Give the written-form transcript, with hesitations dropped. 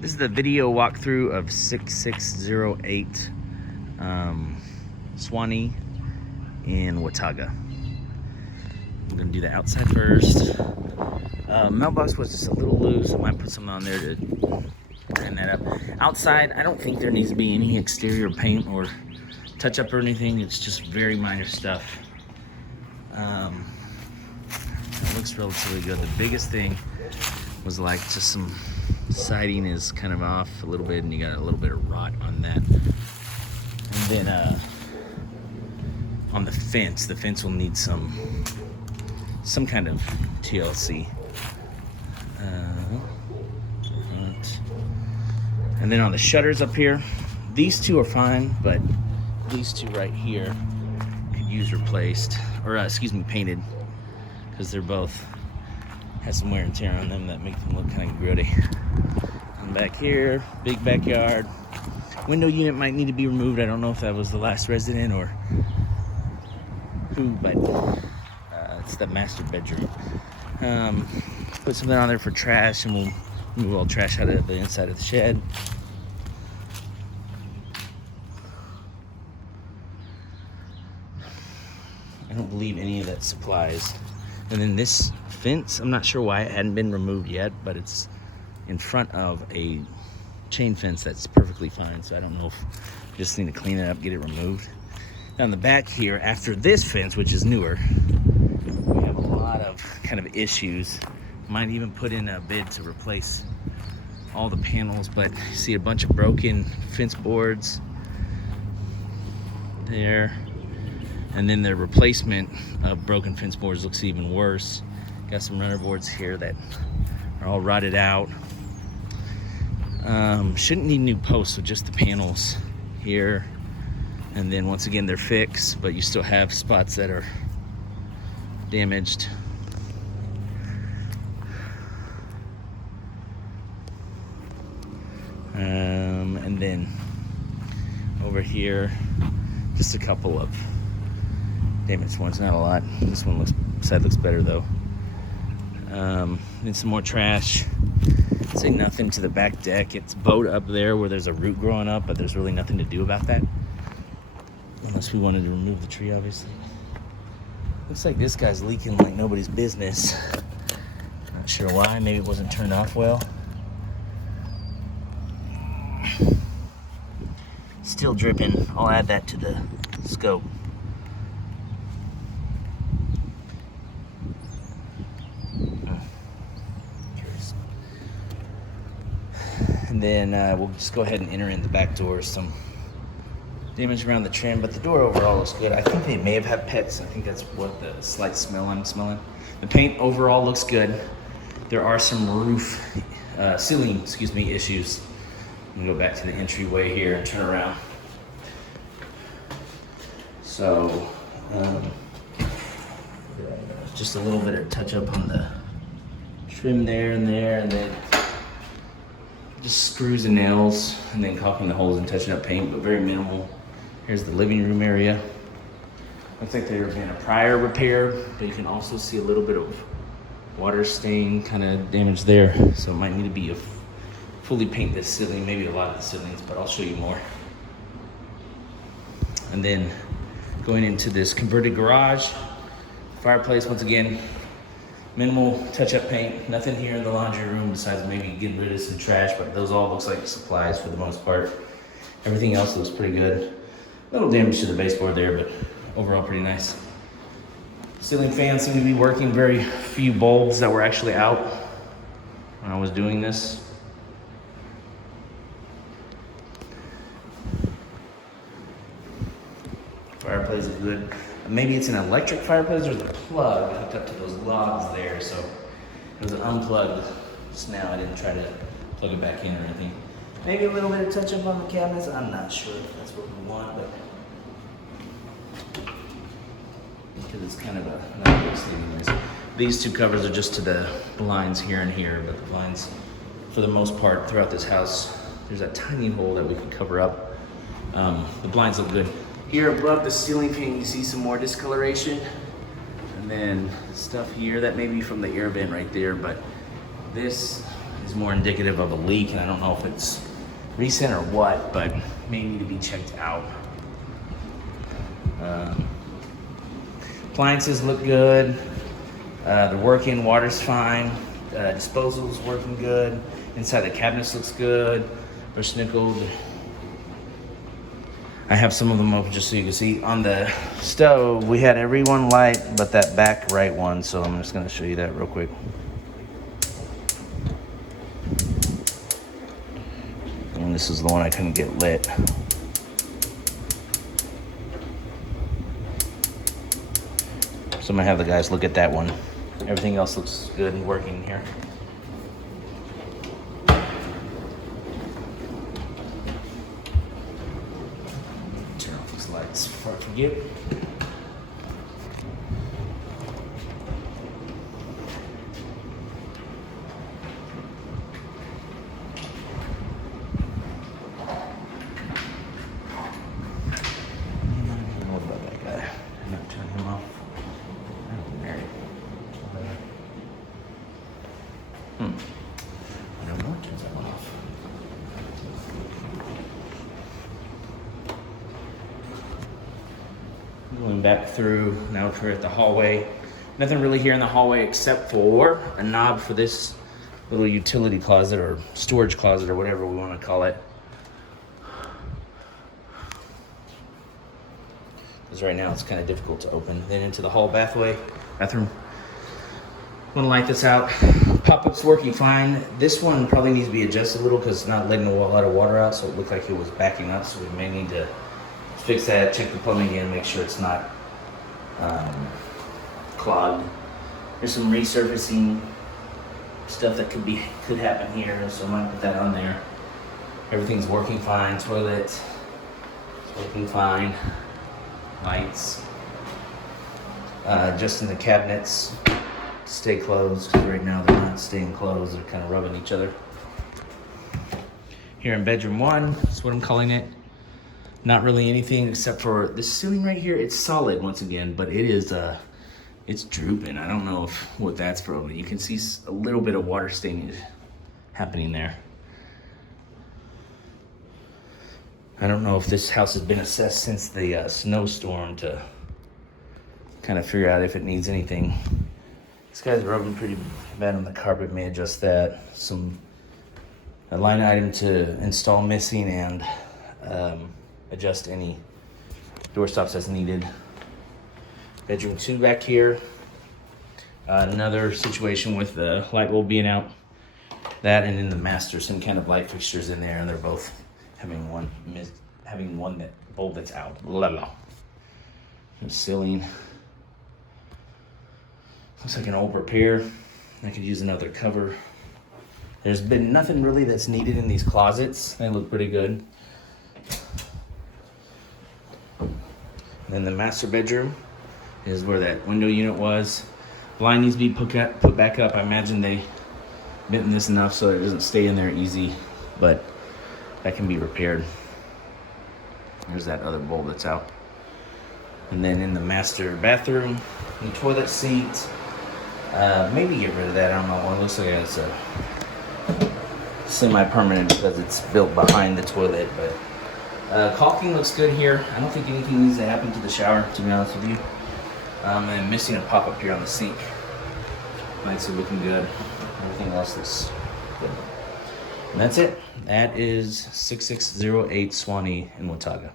This is the video walkthrough of 6608 Swanee in Watauga. I'm gonna do the outside first. Mailbox was just a little loose. I might put something on there to tighten that up. Outside, I don't think there needs to be any exterior paint or touch up or anything. It's just very minor stuff. It looks relatively good. The biggest thing was like just some siding is kind of off a little bit, and you got a little bit of rot on that. And then on the fence will need some kind of TLC. And then on the shutters up here, these two are fine, but these two right here could use replaced, or painted, because they're both have some wear and tear on them that make them look kind of grody. And back here, big backyard. Window unit might need to be removed. I don't know if that was the last resident or who, but it's the master bedroom. Put something on there for trash, and we'll move all trash out of the inside of the shed. I don't believe any of that supplies. And then this fence, I'm not sure why it hadn't been removed yet, but it's in front of a chain fence that's perfectly fine. So I don't know if we just need to clean it up, get it removed. Now in the back here, after this fence, which is newer, we have a lot of kind of issues. Might even put in a bid to replace all the panels, but you see a bunch of broken fence boards there. And then the replacement of broken fence boards looks even worse. Got some runner boards here that are all rotted out. Shouldn't need new posts, so just the panels here. And then once again, they're fixed, but you still have spots that are damaged. And then over here, just a couple of damaged ones, not a lot. This one side looks better though. Then some more trash. Say nothing to the back deck. It's bowed up there where there's a root growing up, but there's really nothing to do about that. Unless we wanted to remove the tree, obviously. Looks like this guy's leaking like nobody's business. Not sure why, maybe it wasn't turned off well. Still dripping. I'll add that to the scope. And then we'll just go ahead and enter in the back door. Some damage around the trim, but the door overall looks good. I think they may have had pets. I think that's what the slight smell I'm smelling. The paint overall looks good. There are some ceiling issues. I'm gonna go back to the entryway here and turn around. So, just a little bit of touch up on the trim there, and then just screws and nails, and then caulking the holes and touching up paint, but very minimal. Here's the living room area. Looks like there has been a prior repair, but you can also see a little bit of water stain kind of damage there. So it might need to be fully paint this ceiling, maybe a lot of the ceilings, but I'll show you more. And then going into this converted garage, fireplace, once again, minimal touch-up paint, nothing here in the laundry room besides maybe getting rid of some trash, but those all looks like supplies for the most part. Everything else looks pretty good. A little damage to the baseboard there, but overall pretty nice. Ceiling fans seem to be working. Very few bulbs that were actually out when I was doing this. Fireplace is good. Maybe it's an electric fireplace. There's a plug hooked up to those logs there, so it was unplugged just now. I didn't try to plug it back in or anything. Maybe a little bit of touch up on the cabinets. I'm not sure if that's what we want, but because it's kind of not a big thing anyways. These two covers are just to the blinds here and here, but the blinds, for the most part, throughout this house, there's that tiny hole that we could cover up. The blinds look good. Here above the ceiling paint, you see some more discoloration. And then stuff here, that may be from the air vent right there, but this is more indicative of a leak, and I don't know if it's recent or what, but may need to be checked out. Appliances look good. They're working. Water's fine. Disposal's working good. Inside the cabinets looks good. They're snickled. I have some of them open just so you can see. On the stove, we had every one light but that back right one, so I'm just going to show you that real quick. And this is the one I couldn't get lit. So I'm going to have the guys look at that one. Everything else looks good and working here. Turn off these lights before I forget. What about that guy? I'm not turning him off. I'm married. I don't know what turns that one off. Going back through, now we're at the hallway. Nothing really here in the hallway except for a knob for this little utility closet or storage closet or whatever we want to call it. Because right now it's kind of difficult to open. Then into the hall bathroom. I'm gonna light this out. Pop-up's working fine. This one probably needs to be adjusted a little because it's not letting a lot of water out, so it looked like it was backing up, so we may need to fix that, check the plumbing again, make sure it's not clogged. There's some resurfacing stuff that could happen here, so I might put that on there. Everything's working fine. Toilet is working fine. Lights. Just in the cabinets, stay closed, because right now they're not staying closed. They're kind of rubbing each other. Here in bedroom 1, that's what I'm calling it. Not really anything except for the ceiling right here. It's solid once again, but it is it's drooping. I don't know what that's from. You can see a little bit of water stain happening there. I don't know if this house has been assessed since the snowstorm to kind of figure out if it needs anything. This guy's rubbing pretty bad on the carpet. May adjust that. A line item to install missing and adjust any door stops as needed. Bedroom 2 back here. Another situation with the light bulb being out. That and in the master, some kind of light fixtures in there, and they're both having one bulb that's out. Blah, blah. The ceiling. Looks like an old repair. I could use another cover. There's been nothing really that's needed in these closets. They look pretty good. And then the master bedroom is where that window unit was. Blind needs to be put back up. I imagine they bent this enough so it doesn't stay in there easy, but that can be repaired. There's that other bulb that's out. And then in the master bathroom, the toilet seat. Maybe get rid of that. I don't know. It looks like it's a semi-permanent because it's built behind the toilet. But caulking looks good here. I don't think anything needs to happen to the shower, to be honest with you. And missing a pop-up here on the sink. Lights are looking good. Everything else looks good. And that's it. That is 6608 Swanee in Watauga.